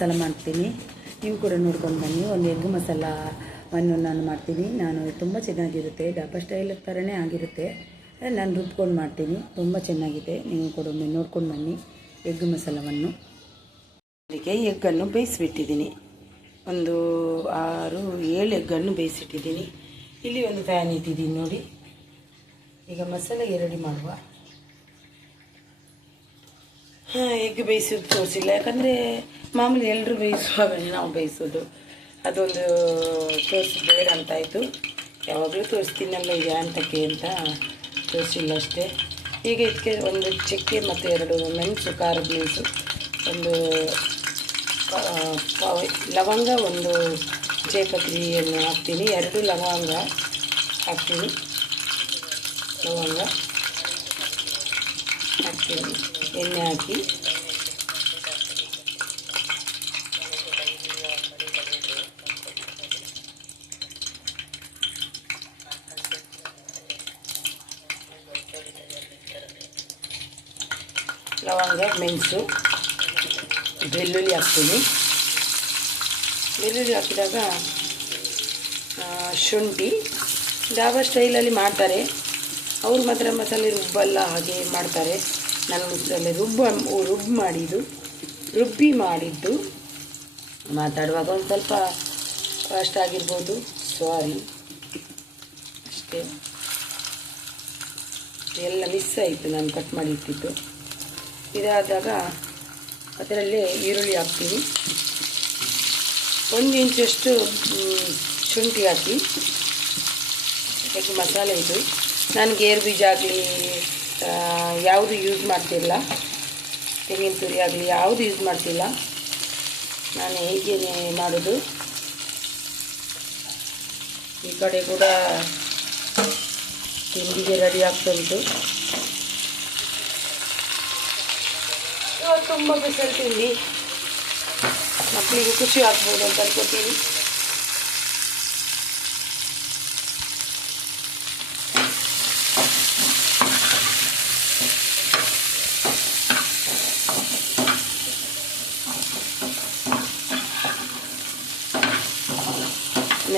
ಮಸಾಲ ಮಾಡ್ತೀನಿ. ನೀವು ಕೂಡ ನೋಡ್ಕೊಂಡು ಬನ್ನಿ. ಒಂದು ಎಗ್ ಮಸಾಲವನ್ನು ನಾನು ಮಾಡ್ತೀನಿ. ನಾನು ತುಂಬ ಚೆನ್ನಾಗಿರುತ್ತೆ. ಡಾಬಾ ಸ್ಟೈಲ್ ಥರನೇ ಆಗಿರುತ್ತೆ. ನಾನು ರುಬ್ಕೊಂಡು ಮಾಡ್ತೀನಿ. ತುಂಬ ಚೆನ್ನಾಗಿದೆ. ನೀವು ಕೂಡ ಒಮ್ಮೆ ನೋಡ್ಕೊಂಡು ಬನ್ನಿ ಎಗ್ ಮಸಾಲವನ್ನು. ಅದಕ್ಕೆ ಎಗ್ಗನ್ನು ಬೇಯಿಸಿಬಿಟ್ಟಿದ್ದೀನಿ. ಒಂದು ಆರು ಏಳು ಎಗ್ಗನ್ನು ಬೇಯಿಸಿಟ್ಟಿದ್ದೀನಿ. ಇಲ್ಲಿ ಒಂದು ಫ್ಯಾನ್ ಇಟ್ಟಿದ್ದೀನಿ ನೋಡಿ. ಈಗ ಮಸಾಲೆ ರೆಡಿ ಮಾಡುವ. ಎಗ್ ಬೇಯಿಸೋದು ತೋರಿಸಿಲ್ಲ. ಯಾಕಂದರೆ ಮಾಮೂಲಿ ಎಲ್ಲರೂ ಬೇಯಿಸುವಾಗಲೇ ನಾವು ಬೇಯಿಸೋದು. ಅದೊಂದು ತೋರಿಸಿ ಬೇಡ ಅಂತಾಯಿತು ಯಾವಾಗಲೂ ತೋರಿಸ್ತೀನಲ್ಲ ಈಗ ಅಂತಕ್ಕೆ ಅಂತ ತೋರಿಸಿಲ್ಲ ಅಷ್ಟೇ. ಈಗ ಇದಕ್ಕೆ ಒಂದು ಚಕ್ಕೆ ಮತ್ತು ಎರಡು ಮೆಣಸು, ಖಾರದ ಮೆಣಸು, ಒಂದು ಲವಂಗ, ಒಂದು ಜೇಪತ್ರಿಯನ್ನು ಹಾಕ್ತೀನಿ. ಎರಡು ಲವಂಗ ಹಾಕ್ತೀನಿ. ಲವಂಗ ಹಾಕ್ತೀನಿ. ಎಣ್ಣೆ ಹಾಕಿ ಲವಂಗ ಮೆಣಸು ಬೆಳ್ಳುಳ್ಳಿ ಹಾಕ್ತೀನಿ ಬೆಳ್ಳುಳ್ಳಿ ಹಾಕಿದಾಗ ಆ, ಶುಂಠಿ ಡಾಬಾ ಸ್ಟೈಲಲ್ಲಿ ಮಾಡ್ತಾರೆ. ಅವ್ರು ಮಾತ್ರ ಮಸಾಲೆ ರುಬ್ಬಲ್ಲ ಹಾಗೆ ಮಾಡ್ತಾರೆ. ನಾನು ಮಸಾಲೆ ರುಬ್ಬ ರುಬ್ ಮಾಡಿದ್ದು, ರುಬ್ಬಿ ಮಾಡಿದ್ದು. ಮಾತಾಡುವಾಗ ಒಂದು ಸ್ವಲ್ಪ ಫಾಸ್ಟ್ ಆಗಿರ್ಬೋದು. ಸಾರಿ ಅಷ್ಟೇ. ಎಲ್ಲ ಮಿಸ್ ಆಯಿತು ನಾನು ಕಟ್ ಮಾಡಿ ಇಟ್ಟಿದ್ದು ಇದಾದಾಗ ಅದರಲ್ಲೇ ಈರುಳ್ಳಿ ಹಾಕ್ತೀನಿ. ಒಂದು ಇಂಚಷ್ಟು ಶುಂಠಿ ಹಾಕಿ. ಮಸಾಲೆ ಇದು. ನಾನು ಗೇರು ಬೀಜ ಆಗಲಿ ಯಾವುದು ಯೂಸ್ ಮಾಡ್ತಿಲ್ಲ. ತೆಂಗಿನ ತುರಿ ಆಗಲಿ, ಯಾವುದು ಯೂಸ್ ಮಾಡ್ತಿಲ್ಲ. ನಾನು ಹೇಗೆ ಮಾಡೋದು. ಈ ಕಡೆ ಕೂಡ ತಿಂಡಿಗೆ ರೆಡಿ ಆಗ್ತಾ ಉಂಟು. ತುಂಬ ಬಿಸಿಲು ತಿಂಡಿ. ಮಕ್ಕಳಿಗೆ ಖುಷಿ ಆಗ್ಬೋದು ಅಂತ ಅನ್ಕೋತೀನಿ.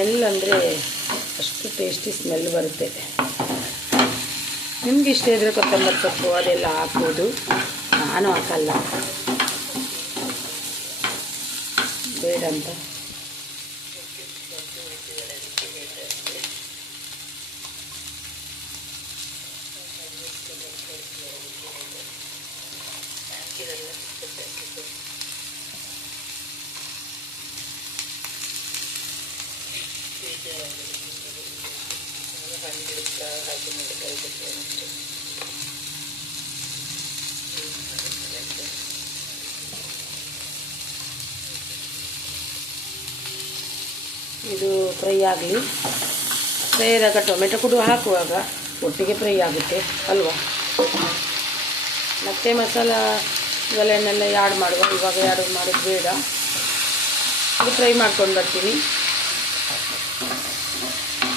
ಸ್ಮೆಲ್ ಅಂದರೆ ಅಷ್ಟು ಟೇಸ್ಟಿ ಸ್ಮೆಲ್ ಬರುತ್ತೆ. ನಿಮ್ಗೆ ಇಷ್ಟ ಇದ್ದರೆ ಕೊತ್ತಂಬರಿ ಸೊಪ್ಪು ಅದೆಲ್ಲ ಹಾಕ್ಬೋದು. ನಾನು ಹಾಕಲ್ಲ. ಬೇಡ ಅಂತ. ಇದು ಫ್ರೈ ಆಗಲಿ. ಫ್ರೈ ಆದಾಗ ಟೊಮೆಟೊ ಕೂಡ ಹಾಕುವಾಗ ಒಟ್ಟಿಗೆ ಫ್ರೈ ಆಗುತ್ತೆ, ಅಲ್ವಾ? ಮತ್ತೆ ಇವೆಲ್ಲನ್ನೆಲ್ಲ ಯಾಡ್ ಮಾಡುವ. ಇವಾಗ ಯಾಡ್ ಮಾಡೋದು ಬೇಡ. ಅದು ಫ್ರೈ ಮಾಡ್ಕೊಂಡು ಬರ್ತೀನಿ.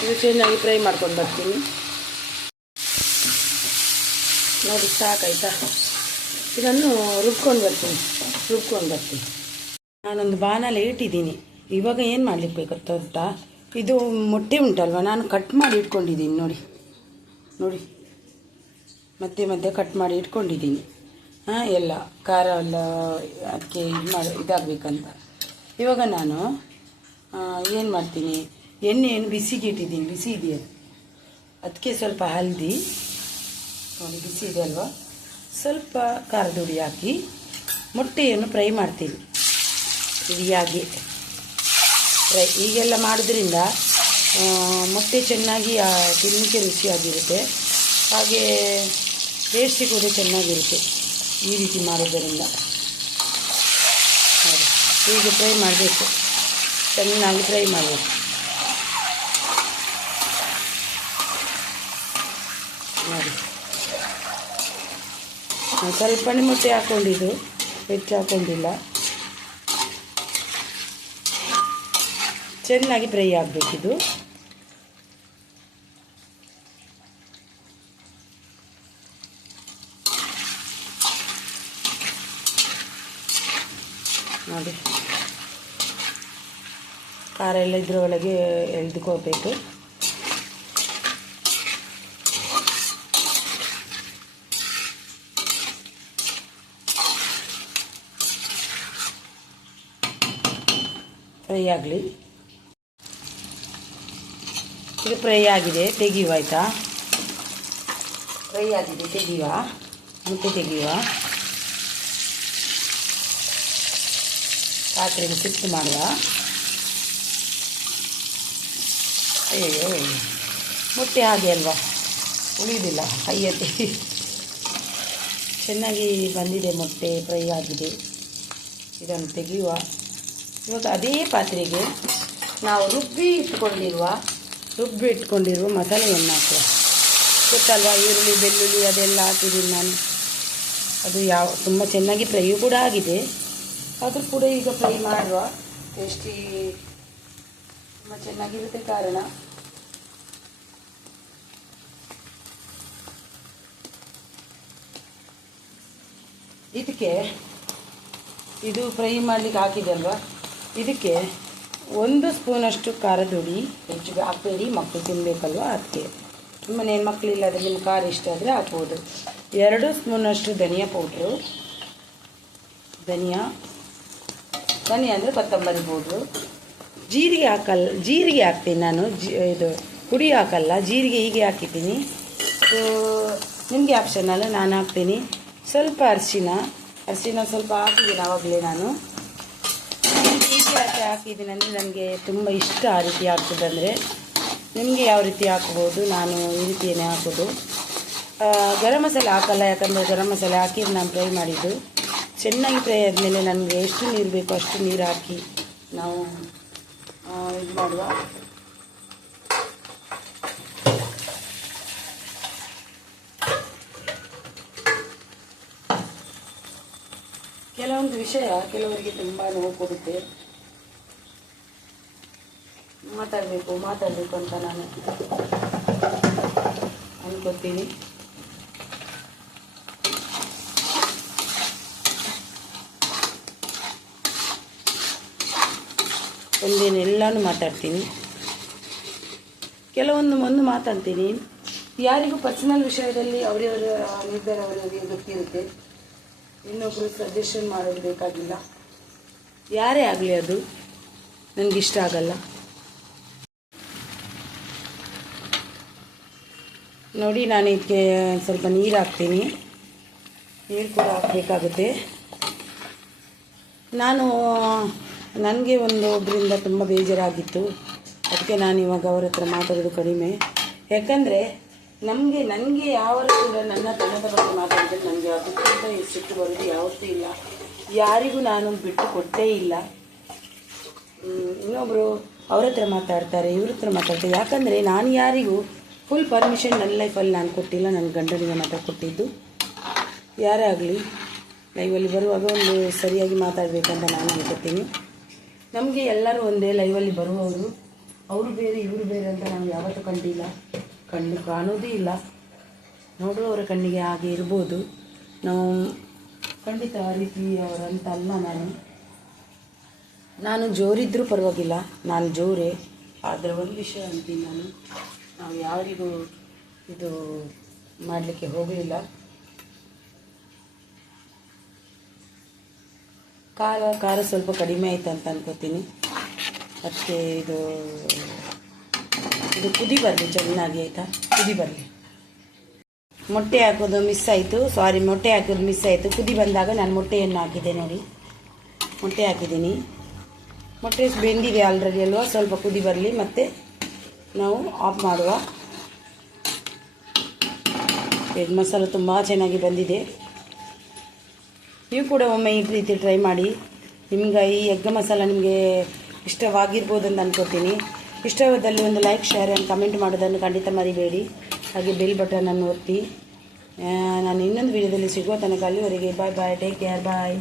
ಇದು ಫ್ರೈ ಮಾಡ್ಕೊಂಡು ಬರ್ತೀನಿ. ನೋಡಿ, ಸಾಕಾಯ್ತಾ? ಇದನ್ನು ರುಬ್ಕೊಂಡು ಬರ್ತೀನಿ. ರುಬ್ಕೊಂಡು ಬರ್ತೀನಿ. ನಾನೊಂದು ಬಾಣಲೆ ಇಟ್ಟಿದ್ದೀನಿ. ಇವಾಗ ಏನು ಮಾಡಲಿಕ್ಕೆ ಬೇಕಂತ ಉಂಟಾ? ಇದು ಮೊಟ್ಟೆ ಉಂಟಲ್ವ? ನಾನು ಕಟ್ ಮಾಡಿ ಇಟ್ಕೊಂಡಿದ್ದೀನಿ, ನೋಡಿ. ನೋಡಿ. ಮತ್ತೆ ಮತ್ತೆ ಕಟ್ ಮಾಡಿ ಇಟ್ಕೊಂಡಿದ್ದೀನಿ. ಹಾಂ, ಎಲ್ಲ ಖಾರ ಎಲ್ಲ ಅದಕ್ಕೆ ಇದು ಮಾಡಿ, ಇದಾಗಬೇಕಂತ. ಇವಾಗ ನಾನು ಏನು ಮಾಡ್ತೀನಿ? ಎಣ್ಣೆಯನ್ನು ಬಿಸಿಗೆ ಇಟ್ಟಿದ್ದೀನಿ, ಬಿಸಿ ಇದೆಯಲ್ಲ ಅದಕ್ಕೆ ಸ್ವಲ್ಪ ಹಲ್ದಿ, ನೋಡಿ ಬಿಸಿ ಇದೆ ಅಲ್ವಾ? ಸ್ವಲ್ಪ ಖಾರದ ಹುಡಿ ಹಾಕಿ ಮೊಟ್ಟೆಯನ್ನು ಫ್ರೈ ಮಾಡ್ತೀನಿ. ಇಡಿಯಾಗಿ ಫ್ರೈ ಈಗೆಲ್ಲ ಮಾಡೋದ್ರಿಂದ ಮೊಟ್ಟೆ ಚೆನ್ನಾಗಿ ತಿನ್ನಲಿಕ್ಕೆ ರುಚಿಯಾಗಿರುತ್ತೆ. ಹಾಗೆ ಟೇಸ್ಟಿ ಕೂಡ ಚೆನ್ನಾಗಿರುತ್ತೆ ಈ ರೀತಿ ಮಾಡೋದರಿಂದ ಹೀಗೆ ಫ್ರೈ ಮಾಡಬೇಕು. ಚೆನ್ನಾಗಿ ಫ್ರೈ ಮಾಡಬೇಕು ನೋಡಿ ನಾನು ಸ್ವಲ್ಪನೇ ಮೊಟ್ಟೆ ಹಾಕೊಂಡಿದ್ದು. ಹೆಚ್ಚು ಹಾಕೊಂಡಿಲ್ಲ. ಚೆನ್ನಾಗಿ ಫ್ರೈ ಆಗಬೇಕಿದು. ನೋಡಿ. ಖಾರ ಎಲ್ಲ ಇದ್ರೊಳಗೆ ಎಳೆದುಕೋಬೇಕು ಫ್ರೈ ಆಗಲಿ. ಇದು ಫ್ರೈ ಆಗಿದೆ, ತೆಗೆಯುವ ಆಯಿತಾ? ಫ್ರೈ ಆಗಿದೆ, ತೆಗೆಯುವ. ಮುಟ್ಟೆ ತೆಗೆಯುವ. ಪಾತ್ರೆಗೆ ಶಿಫ್ಟ್ ಮಾಡುವ. ಅಯ್ಯೋ ಮೊಟ್ಟೆ ಹಾಗೆ ಅಲ್ವಾ? ಉಳಿಯುವುದಿಲ್ಲ ಕೈಯಲ್ಲಿ. ಚೆನ್ನಾಗಿ ಬಂದಿದೆ ಮೊಟ್ಟೆ ಫ್ರೈ ಆಗಿದೆ. ಇದನ್ನು ತೆಗೆಯುವ. ಇವಾಗ ಅದೇ ಪಾತ್ರೆಗೆ ನಾವು ರುಬ್ಬಿ ಇಟ್ಕೊಂಡಿರುವ ರುಬ್ಬಿ ಇಟ್ಕೊಂಡಿರುವ ಮಸಾಲೆಯನ್ನು ಹಾಕುವ. ಗೊತ್ತಲ್ವ, ಈರುಳ್ಳಿ, ಬೆಳ್ಳುಳ್ಳಿ ಅದೆಲ್ಲ ಹಾಕಿದ್ದೀನಿ ನಾನು. ಅದು ಯಾವ, ತುಂಬ ಚೆನ್ನಾಗಿ ಫ್ರೈಯೂ ಕೂಡ ಆಗಿದೆ. ಆದರೂ ಕೂಡ ಈಗ ಫ್ರೈ ಮಾಡುವ. ಟೇಸ್ಟಿ ತುಂಬ ಚೆನ್ನಾಗಿರುತ್ತೆ ಕಾರಣ. ಇದಕ್ಕೆ ಇದು ಫ್ರೈ ಮಾಡಲಿಕ್ಕೆ ಹಾಕಿದೆ ಅಲ್ವಾ? ಇದಕ್ಕೆ ಒಂದು ಸ್ಪೂನಷ್ಟು ಖಾರದ ಹುಡಿ ಹೆಚ್ಚಿಗೆ ಹಾಕಬೇಡಿ ಮಕ್ಕಳು ತಿನ್ನಬೇಕಲ್ವ ಅದಕ್ಕೆ. ಮನೇಲಿ ಮಕ್ಕಳಿಲ್ಲಾದರೆ ನಿಮ್ಮ ಖಾರ ಇಷ್ಟ ಆದರೆ ಹಾಕ್ಬೋದು. ಎರಡು ಸ್ಪೂನಷ್ಟು ಧನಿಯಾ ಪೌಡ್ರು. ಧನಿಯಾ. ಧನಿಯಾ ಅಂದರೆ ಕೊತ್ತಂಬರಿ ಪೌಡ್ರು. ಜೀರಿಗೆ ಹಾಕಲ್ಲ ಜೀರಿಗೆ ಹಾಕ್ತೀನಿ ನಾನು, ಜಿ, ಇದು ಪುಡಿ ಹಾಕಲ್ಲ, ಜೀರಿಗೆ ಹೀಗೆ ಹಾಕಿದ್ದೀನಿ. ಸೊ ನಿಮಗೆ ಆಪ್ಷನಲ್ಲ ನಾನು ಹಾಕ್ತೀನಿ. ಸ್ವಲ್ಪ ಅರಿಶಿನ ಅರಿಶಿನ ಸ್ವಲ್ಪ ಹಾಕಿದ್ದೀನಿ ಆವಾಗಲೇ ನಾನು. ಹೀಗೆ ಯಾಕೆ ಹಾಕಿದ್ದೀನಿ ಅಂದರೆ ನನಗೆ ತುಂಬ ಇಷ್ಟ ಆ ರೀತಿ ಹಾಕೋದಂದರೆ ನಿಮಗೆ ಯಾವ ರೀತಿ ಹಾಕ್ಬೋದು? ನಾನು ಈ ರೀತಿಯೇ ಹಾಕೋದು. ಗರಂ ಮಸಾಲೆ ಹಾಕಲ್ಲ, ಯಾಕಂದರೆ ಗರಂ ಮಸಾಲೆ ಹಾಕಿ ನಾನು ಫ್ರೈ ಮಾಡಿದ್ದು. ಚೆನ್ನಾಗಿ ಫ್ರೈ ಆದಮೇಲೆ ನನಗೆ ಎಷ್ಟು ನೀರು ಬೇಕು ಅಷ್ಟು ನೀರು ಹಾಕಿ ನಾವು ಇದು ಮಾಡುವ. ಕೆಲವೊಂದು ವಿಷಯ ಕೆಲವರಿಗೆ ತುಂಬ ನೋವು ಕೊಡುತ್ತೆ. ಮಾತಾಡಬೇಕು ಮಾತಾಡಬೇಕು ಅಂತ ನಾನು ಅನ್ಕೋತೀನಿ. ಒಂದೇನೆಲ್ಲನೂ ಮಾತಾಡ್ತೀನಿ. ಕೆಲವೊಂದು ಒಂದು ಮಾತಾಡ್ತೀನಿ. ಯಾರಿಗೂ ಪರ್ಸನಲ್ ವಿಷಯದಲ್ಲಿ ಅವರವರ ನಿರ್ಧಾರ ಅವರಿಗೆ ಗೊತ್ತಿರುತ್ತೆ. ಇನ್ನೊಬ್ಬರು ಸಜೆಷನ್ ಮಾಡೋದು ಬೇಕಾಗಿಲ್ಲ. ಯಾರೇ ಆಗಲಿ ಅದು, ನನಗಿಷ್ಟ ಆಗಲ್ಲ. ನೋಡಿ, ನಾನು ಇದಕ್ಕೆ ಸ್ವಲ್ಪ ನೀರು ಹಾಕ್ತೀನಿ. ನೀರು ಕೂಡ ಹಾಕಬೇಕಾಗುತ್ತೆ. ನಾನು, ನನಗೆ ಒಂದು ಒಬ್ಬರಿಂದ ತುಂಬ ಬೇಜಾರಾಗಿತ್ತು. ಅದಕ್ಕೆ ನಾನು ಇವಾಗ ಅವ್ರ ಹತ್ರ ಮಾತಾಡೋದು ಕಡಿಮೆ. ಯಾಕಂದರೆ, ನಮಗೆ, ನನಗೆ ಯಾವ ಕೂಡ ನನ್ನ ತಂಡದ ಬಗ್ಗೆ ಮಾತಾಡಿದ್ರೆ ನನಗೆ ಅದಕ್ಕಿಂತ ಸಿಟ್ಟು ಬರೋದು ಯಾವತ್ತೂ ಇಲ್ಲ. ಯಾರಿಗೂ ನಾನು ಬಿಟ್ಟು ಕೊಟ್ಟೇ ಇಲ್ಲ. ಇನ್ನೊಬ್ಬರು ಅವ್ರ ಹತ್ರ ಮಾತಾಡ್ತಾರೆ, ಇವ್ರ ಹತ್ರ ಮಾತಾಡ್ತಾರೆ. ಯಾಕಂದರೆ, ನಾನು ಯಾರಿಗೂ ಫುಲ್ ಪರ್ಮಿಷನ್ ನನ್ನ ಲೈಫಲ್ಲಿ ನಾನು ಕೊಟ್ಟಿಲ್ಲ ನನ್ನ ಗಂಡನಿಗೆ ಮಾತ್ರ ಕೊಟ್ಟಿದ್ದು. ಯಾರೇ ಆಗಲಿ ಲೈವಲ್ಲಿ ಬರುವಾಗ ಒಂದು ಸರಿಯಾಗಿ ಮಾತಾಡಬೇಕಂತ ನಾನು ಅನ್ಕೋತೀನಿ. ನಮಗೆ ಎಲ್ಲರೂ ಒಂದೇ ಲೈವಲ್ಲಿ ಬರುವವರು. ಅವರು ಬೇರೆ, ಇವರು ಬೇರೆ ಅಂತ ನಾವು ಯಾವತ್ತೂ ಕಂಡಿಲ್ಲ. ಕಣ್ಣು ಕಾಣೋದೇ ಇಲ್ಲ. ನೋಡುವವರ ಕಣ್ಣಿಗೆ ಹಾಗೆ ಇರ್ಬೋದು. ನಾವು ಖಂಡಿತ ಆ ರೀತಿ ಅಲ್ಲ ನಾನು. ನಾನು ಜೋರಿದ್ದರೂ ಪರವಾಗಿಲ್ಲ. ನಾನು ಜೋರೇ. ಆದರೆ ಒಂದು ವಿಷಯ ಅಂತೀನಿ ನಾನು. ನಾವು ಯಾರಿಗೂ ಇದು ಮಾಡಲಿಕ್ಕೆ ಹೋಗಲಿಲ್ಲ. ಖಾರ ಖಾರ ಸ್ವಲ್ಪ ಕಡಿಮೆ ಆಯ್ತು ಅಂತ ಅನ್ಕೋತೀನಿ. ಅದಕ್ಕೆ ಇದು ಇದು ಕುದಿ ಬರಲಿ, ಚೆನ್ನಾಗಿ ಆಯಿತಾ? ಕುದಿ ಬರಲಿ. ಮೊಟ್ಟೆ ಹಾಕೋದು ಮಿಸ್ ಆಯಿತು. ಸಾರಿ ಮೊಟ್ಟೆ ಹಾಕೋದು ಮಿಸ್ ಆಯಿತು. ಕುದಿ ಬಂದಾಗ ನಾನು ಮೊಟ್ಟೆಯನ್ನು ಹಾಕಿದೆ ನೋಡಿ. ಮೊಟ್ಟೆ ಹಾಕಿದ್ದೀನಿ. ಮೊಟ್ಟೆ ಬೆಂದಿದೆ ಆಲ್ರೆಡಿ ಅಲ್ವಾ? ಸ್ವಲ್ಪ ಕುದಿ ಬರಲಿ. ಮತ್ತು ನಾವು ಆಫ್ ಮಾಡುವ. ಎಗ್ ಮಸಾಲ ತುಂಬ ಚೆನ್ನಾಗಿ ಬಂದಿದೆ. ನೀವು ಕೂಡ ಒಮ್ಮೆ ಈ ರೀತಿ ಟ್ರೈ ಮಾಡಿ. ನಿಮ್ಗೆ ಈ ಎಗ್ ಮಸಾಲ ನಿಮಗೆ ಇಷ್ಟವಾಗಿರ್ಬೋದು ಅಂತ ಅನ್ಕೋತೀನಿ. ಇಷ್ಟವಾದಲ್ಲಿ ಒಂದು ಲೈಕ್ ಶೇರ್ ಆ್ಯಂಡ್ ಕಮೆಂಟ್ ಮಾಡೋದನ್ನು ಖಂಡಿತ ಮರಿಬೇಡಿ. ಹಾಗೆ ಬೆಲ್ ಬಟನನ್ನು ಒತ್ತಿ. ನಾನು ಇನ್ನೊಂದು ವಿಡಿಯೋದಲ್ಲಿ ಸಿಗುವ ತನಕ ಅಲ್ಲಿವರೆಗೆ bye bye take care bye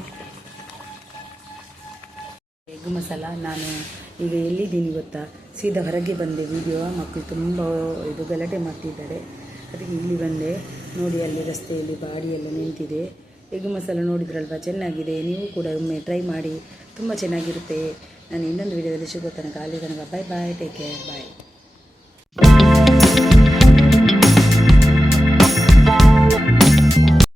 egg masala ನಾನು ಈಗ ಎಲ್ಲಿದ್ದೀನಿ ಗೊತ್ತಾ? ಸೀದಾ ಹೊರಗೆ ಬಂದೆ ವಿಡಿಯೋ ಮಕ್ಕಳು ತುಂಬ ಇದು ಗಲಾಟೆ ಮಾಡ್ತಿದ್ದಾರೆ. ಅದಕ್ಕೆ ಇಲ್ಲಿ ಬಂದೆ. ನೋಡಿ ಅಲ್ಲಿ ರಸ್ತೆಯಲ್ಲಿ ಬಾಡಿ ನಿಂತಿದೆ. ಎಗ್ ಮಸಾಲ ನೋಡಿದ್ರಲ್ವಾ? ಚೆನ್ನಾಗಿದೆ. ನೀವು ಕೂಡ ಒಮ್ಮೆ ಟ್ರೈ ಮಾಡಿ. ತುಂಬ ಚೆನ್ನಾಗಿರುತ್ತೆ. ನಾನು ಇನ್ನೊಂದು ವಿಡಿಯೋದಲ್ಲಿ ಸಿಗೋ ತನಕ ಅಲ್ಲಿ ತನಕ ಬಾಯ್ ಬಾಯ್ ಟೇಕ್ ಕೇರ್ ಬಾಯ್